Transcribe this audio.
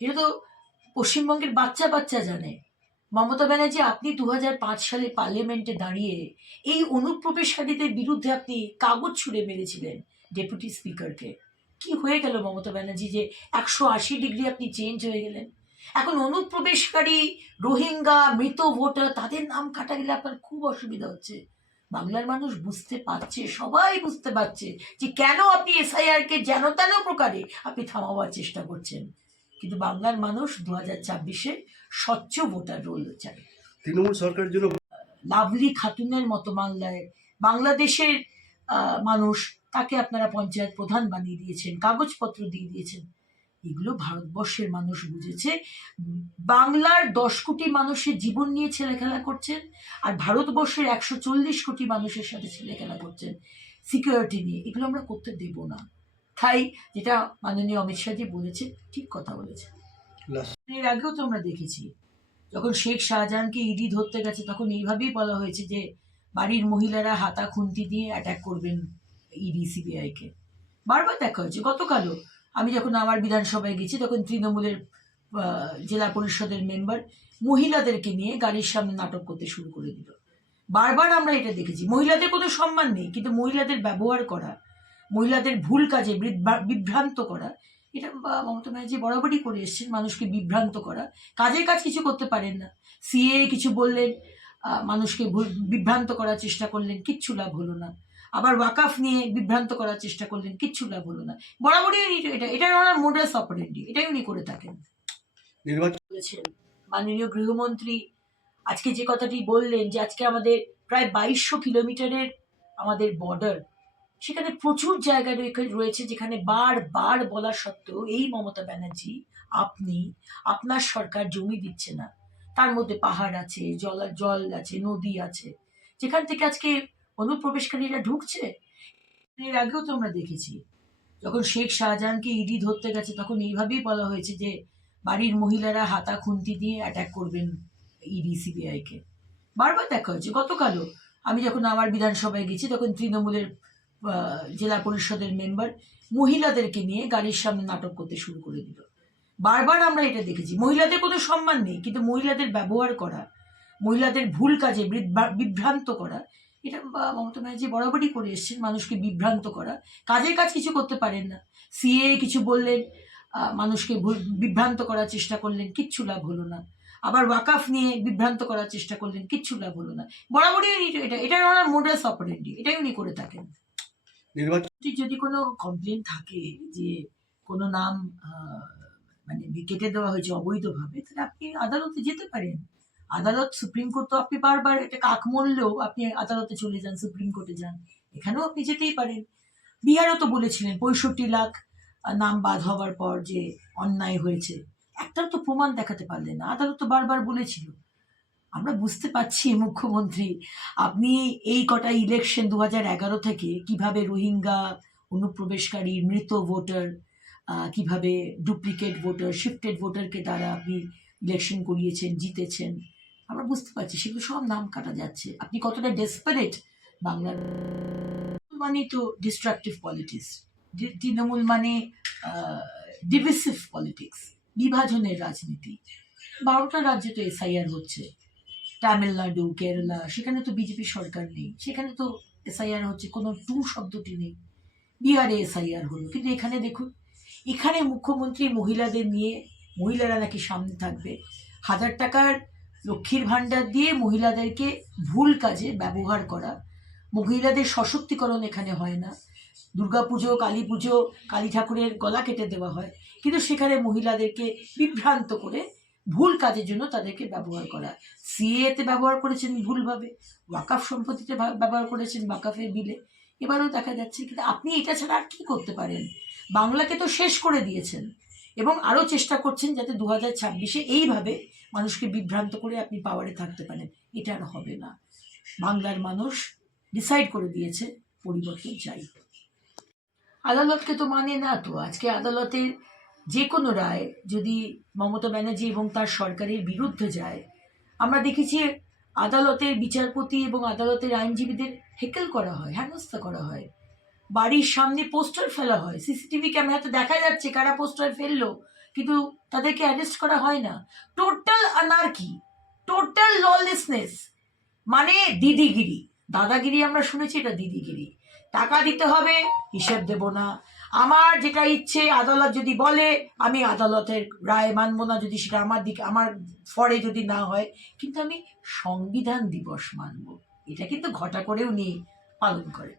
এটা তো পশ্চিমবঙ্গের বাচ্চা বাচ্চা জানে। মমতা ব্যানার্জি, আপনি 2005 সালে পার্লামেন্টে দাঁড়িয়ে এই অনুপ্রবেশকারীদের বিরুদ্ধে আপনি কাগজ ছুঁড়ে মেরেছিলেন ডেপুটি স্পিকারকে। কি হয়ে গেল মমতা ব্যানার্জি যে 180 ডিগ্রি আপনি চেঞ্জ হয়ে গেলেন? এখন অনুপ্রবেশকারী, রোহিঙ্গা, মৃত ভোটার তাদের নাম কাটা গেলে আপনার খুব অসুবিধা হচ্ছে। বাংলার মানুষ বুঝতে পারছে, সবাই বুঝতে পারছে যে কেন আপনি এসআইআরকে যেন তেন প্রকারে আপনি থামাবার চেষ্টা করছেন। কিন্তু বাংলার মানুষ 2024-এ স্বচ্ছ ভোটার রোল চায়। তৃণমূল সরকারের জন্য লাভলি খাতুনের মতো বাংলাদেশের মানুষ, তাকে আপনারা পঞ্চায়েত প্রধান বানিয়ে দিয়েছেন, কাগজপত্র দিয়ে দিয়েছেন। এগুলো ভারতবর্ষের মানুষ বুঝেছে। বাংলার 10 কোটি মানুষের জীবন নিয়ে ছেলেখেলা করছেন, আর ভারতবর্ষের 140 কোটি মানুষের সাথে ছেলেখেলা করছেন সিকিউরিটি নিয়ে। এগুলো আমরা করতে দেব না। তাই যেটা মাননীয় অমিত শাহজি বলেছে, ঠিক কথা বলেছে। এর আগেও তো আমরা দেখেছি, যখন শেখ শাহজাহানকে ইডি ধরতে গেছে তখন এইভাবেই বলা হয়েছে যে বাড়ির মহিলারা হাতা খুন্তি দিয়ে অ্যাটাক করবেন ইডি সিবিআইকে। বারবার দেখা হয়েছে। গতকালও আমি যখন আমার বিধানসভায় গেছি তখন তৃণমূলের জেলা পরিষদের মেম্বার মহিলাদেরকে নিয়ে গাড়ির সামনে নাটক করতে শুরু করে দিল। বারবার আমরা এটা দেখেছি। মহিলাদের কোনো সম্মান নেই, কিন্তু মহিলাদের ব্যবহার করা, মহিলাদের ভুল কাজে বিভ্রান্ত করা, এটা মমতা ব্যানার্জি বরাবরই করে এসছেন। মানুষকে বিভ্রান্ত করা, কাজের কাজ কিছু করতে পারেন না। সিএ কিছু বললেন, মানুষকে বিভ্রান্ত করার চেষ্টা করলেন, কিচ্ছু লাভ হলো না। আবার ওয়াকাফ নিয়ে বিভ্রান্ত করার চেষ্টা করলেন, কিচ্ছু লাভ হলো না। বরাবরই এটা ওনার মোডাস অপারেন্ডি, এটাই উনি করে থাকেন। বলেছেন মাননীয় গৃহমন্ত্রী আজকে যে কথাটি বললেন যে আজকে আমাদের প্রায় 2200 কিলোমিটারের আমাদের বর্ডার, সেখানে প্রচুর জায়গা রয়েছে যেখানে বারবার বলা সত্ত্বেও এই মমতা ব্যানার্জি, আপনি, আপনার সরকার জমি দিচ্ছে না। তার মধ্যে পাহাড় আছে, জল আছে, নদী আছে, যেখান থেকে আজকে অনুপ্রবেশকারীরা ঢুকছে। এর আগেও তো আমরা দেখেছি, যখন শেখ শাহজাহানকে ইডি ধরতে গেছে তখন এইভাবেই বলা হয়েছে যে বাড়ির মহিলারা হাতা খুন্তি দিয়ে অ্যাটাক করবেন ইডি সিবিআইকে। বারবার দেখা হয়েছে। গতকালও আমি যখন আমার বিধানসভায় গেছি তখন তৃণমূলের জেলা পরিষদের মেম্বার মহিলাদেরকে নিয়ে গাড়ির সামনে নাটক করতে শুরু করে দিল। বারবার আমরা এটা দেখেছি। মহিলাদের কোনো সম্মান নেই, কিন্তু মহিলাদের ব্যবহার করা, মহিলাদের ভুল কাজে বিভ্রান্ত করা, এটা মমতা ব্যানার্জি বরাবরই করে এসছেন। মানুষকে বিভ্রান্ত করা, কাজের কাজ কিছু করতে পারেন না। সিএ কিছু বললেন, মানুষকে বিভ্রান্ত করার চেষ্টা করলেন, কিচ্ছু লাভ হলো না। আবার ওয়াকাফ নিয়ে বিভ্রান্ত করার চেষ্টা করলেন, কিচ্ছু লাভ হলো না। বরাবরই এটা ওনার মোডাস অপারেন্ডি, এটাই উনি করে থাকেন। যদি কোনো কমপ্লেন থাকে যে কোনো নাম মানে কেটে দেওয়া হয়েছে অবৈধভাবে, তাহলে আপনি আদালতে যেতে পারেন। আদালত, সুপ্রিম কোর্ট তো আপনি বারবার এটা কাক মরলেও আপনি আদালতে চলে যান, সুপ্রিম কোর্টে যান, এখানেও আপনি যেতেই পারেন। বিহারও তো বলেছিলেন 65 লাখ নাম বাদ হওয়ার পর যে অন্যায় হয়েছে, একটাও তো প্রমাণ দেখাতে পারলেন না। আদালত তো বারবার বলেছিল। আমরা বুঝতে পারছি মুখ্যমন্ত্রী, আপনি এই কটা ইলেকশন 2011 থেকে কিভাবে রোহিঙ্গা, অনুপ্রবেশকারী, মৃত ভোটার, কিভাবে ডুপ্লিকেট ভোটার, শিফটেড ভোটারকে দ্বারা আপনি ইলেকশন করিয়েছেন, জিতেছেন। আমরা বুঝতে পারছি সেগুলো সব নাম কাটা যাচ্ছে। আপনি কতটা ডেসপারেট। বাংলার মানে তো ডিস্ট্রাকটিভ পলিটিক্স, তৃণমূল মানে ডিভিসিভ পলিটিক্স, বিভাজনের রাজনীতি। 12টা রাজ্যে তো এসআইআর হচ্ছে, তামিলনাড়ু, কেরালা, সেখানে তো বিজেপি সরকার নেই, সেখানে তো এসআইআর হচ্ছে, কোনো টু শব্দটি নেই। বিহারে এসআইআর হলো, কিন্তু এখানে দেখুন, এখানে মুখ্যমন্ত্রী মহিলাদের নিয়ে, মহিলারা নাকি সামনে থাকবে, 1000 টাকার লক্ষ্মীর ভাণ্ডার দিয়ে মহিলাদেরকে ভুল কাজে ব্যবহার করা। মহিলাদের সশক্তিকরণ এখানে হয় না। দুর্গাপুজো, কালী পুজো, কালী ঠাকুরের গলা কেটে দেওয়া হয়, কিন্তু সেখানে মহিলাদেরকে বিভ্রান্ত করে ভুল কাজের জন্য তাদেরকে ব্যবহার করা। সিএতে ব্যবহার করেছেন ভুলভাবে, ওয়াকাফ সম্পত্তিতে ব্যবহার করেছেন ওয়াকাফের বিলে, এবারও দেখা যাচ্ছে। কিন্তু আপনি এটা ছাড়া আর কী করতে পারেন? বাংলাকে তো শেষ করে দিয়েছেন, এবং আরও চেষ্টা করছেন যাতে 2026-এ এইভাবে মানুষকে বিভ্রান্ত করে আপনি পাওয়ারে থাকতে পারেন। এটা আর হবে না। বাংলার মানুষ ডিসাইড করে দিয়েছে পরিবর্তন চাই। আদালতকে তো মানে না তো। আজকে আদালতের যে কোনো রায় যদি মমতা ব্যানার্জি এবং তার সরকারের বিরুদ্ধে যায়, আমরা দেখেছি আদালতের বিচারপতি এবং আদালতের আইনজীবীদের হেকেল করা হয়, হেনস্থা করা হয়, বাড়ির সামনে পোস্টার ফেলা হয়। সিসিটিভি ক্যামেরাতে দেখা যাচ্ছে কারা পোস্টার ফেললো, কিন্তু তাদেরকে অ্যারেস্ট করা হয় না। টোটাল আনার্কি, টোটাল ললেসনেস, মানে দিদিগিরি। দাদাগিরি আমরা শুনেছি, এটা দিদিগিরি। টাকা দিতে হবে, হিসেব দেব না, আমার যেটা ইচ্ছে আদালত যদি বলে আমি আদালতের রায় মানব না, যদি সেটা আমার দিকে আমার ফরে যদি না হয়, কিন্তু আমি সংবিধান দিবস মানব। এটা কিন্তু ঘটা করে উনি পালন করেন।